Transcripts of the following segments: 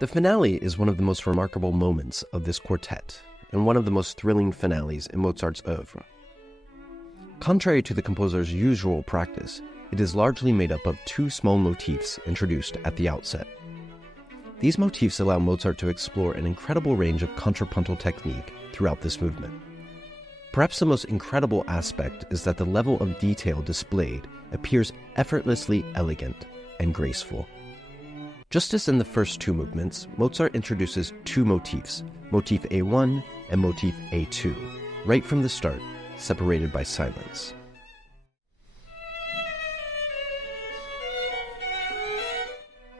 The finale is one of the most remarkable moments of this quartet, and one of the most thrilling finales in Mozart's oeuvre. Contrary to the composer's usual practice, it is largely made up of two small motifs introduced at the outset. These motifs allow Mozart to explore an incredible range of contrapuntal technique throughout this movement. Perhaps the most incredible aspect is that the level of detail displayed appears effortlessly elegant and graceful. Just as in the first two movements, Mozart introduces two motifs, Motif A1 and Motif A2, right from the start, separated by silence.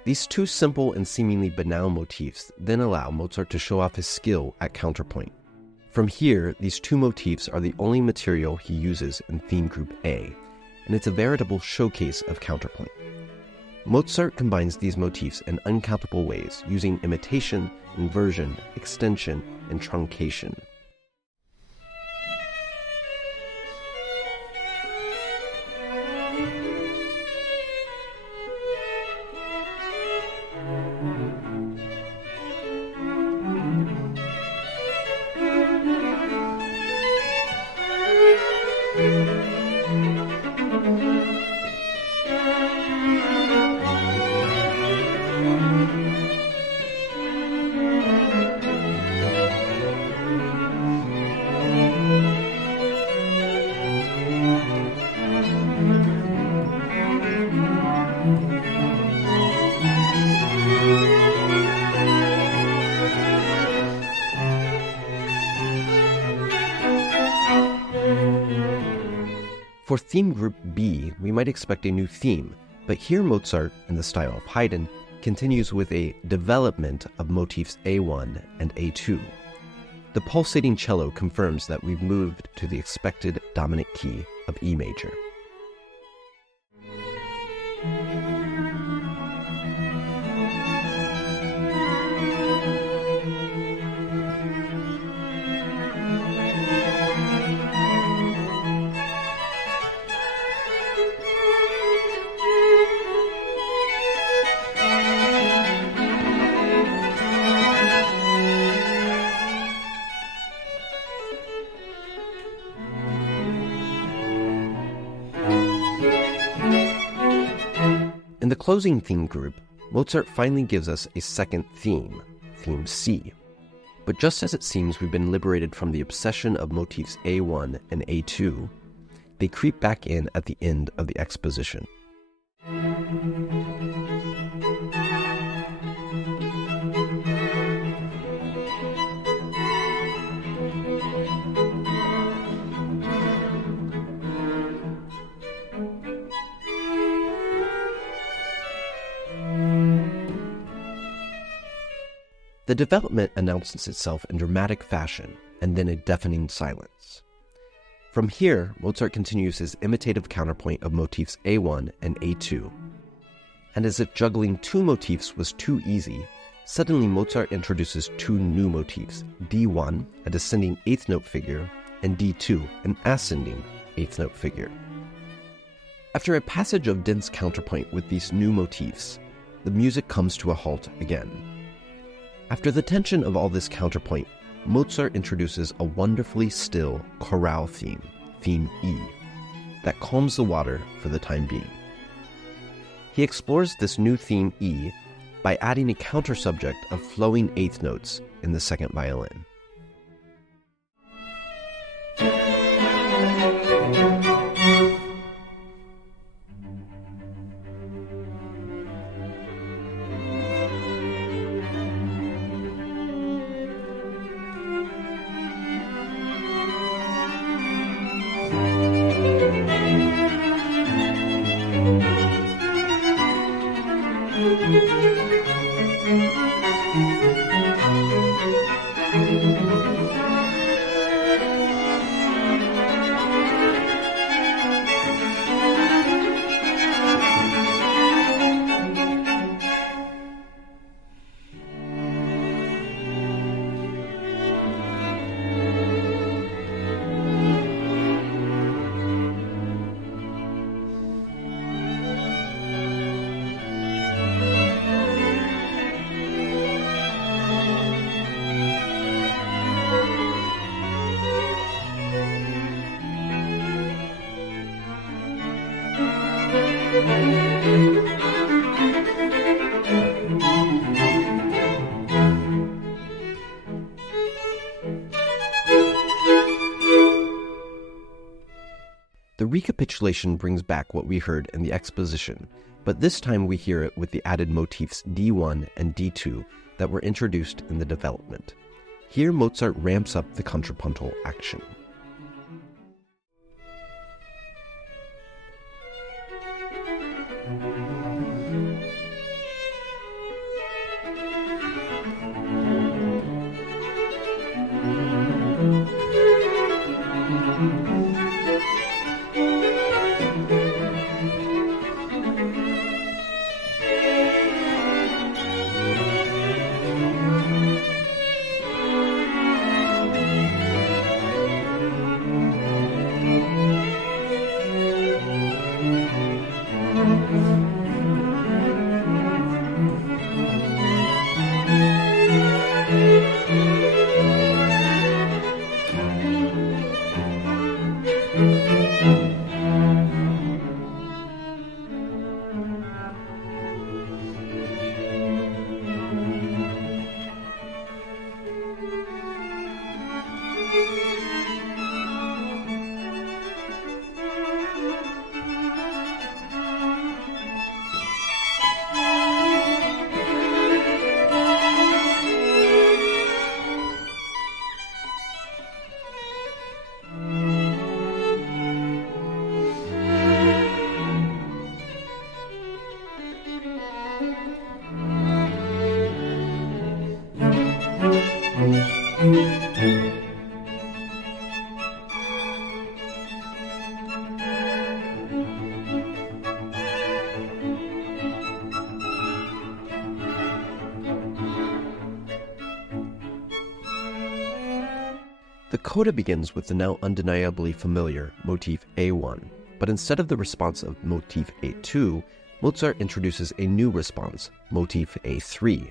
These two simple and seemingly banal motifs then allow Mozart to show off his skill at counterpoint. From here, these two motifs are the only material he uses in theme group A, and it's a veritable showcase of counterpoint. Mozart combines these motifs in uncountable ways, using imitation, inversion, extension, and truncation. For theme group B, we might expect a new theme, but here Mozart, in the style of Haydn, continues with a development of motifs A1 and A2. The pulsating cello confirms that we've moved to the expected dominant key of E major. In the closing theme group, Mozart finally gives us a second theme, theme C. But just as it seems we've been liberated from the obsession of motifs A1 and A2, they creep back in at the end of the exposition. The development announces itself in dramatic fashion, and then a deafening silence. From here, Mozart continues his imitative counterpoint of motifs A1 and A2. And as if juggling two motifs was too easy, suddenly Mozart introduces two new motifs, D1, a descending eighth note figure, and D2, an ascending eighth note figure. After a passage of dense counterpoint with these new motifs, the music comes to a halt again. After the tension of all this counterpoint, Mozart introduces a wonderfully still chorale theme, theme E, that calms the water for the time being. He explores this new theme E by adding a counter subject of flowing eighth notes in the second violin. The recapitulation brings back what we heard in the exposition, but this time we hear it with the added motifs D1 and D2 that were introduced in the development. Here Mozart ramps up the contrapuntal action. The coda begins with the now undeniably familiar motif A1, but instead of the response of motif A2, Mozart introduces a new response, motif A3.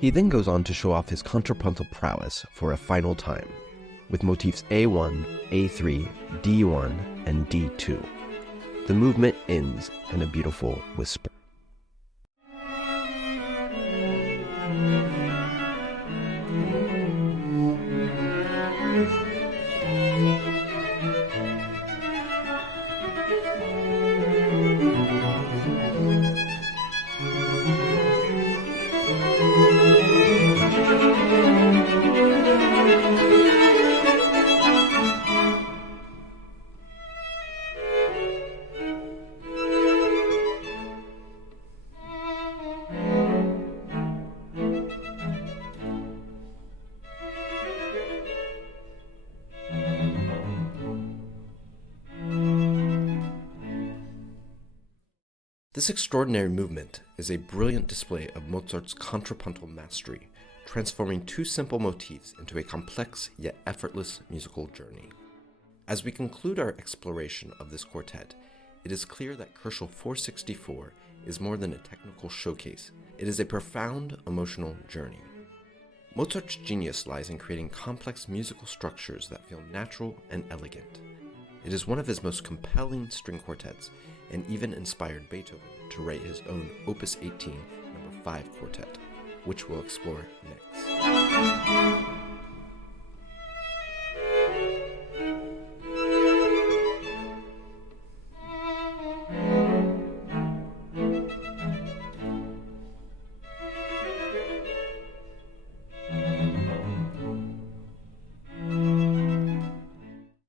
He then goes on to show off his contrapuntal prowess for a final time, with motifs A1, A3, D1, and D2. The movement ends in a beautiful whisper. This extraordinary movement is a brilliant display of Mozart's contrapuntal mastery, transforming two simple motifs into a complex yet effortless musical journey. As we conclude our exploration of this quartet, it is clear that Koelschel 464 is more than a technical showcase. It is a profound emotional journey. Mozart's genius lies in creating complex musical structures that feel natural and elegant. It is one of his most compelling string quartets, and even inspired Beethoven to write his own Opus 18, No. 5 quartet, which we'll explore next.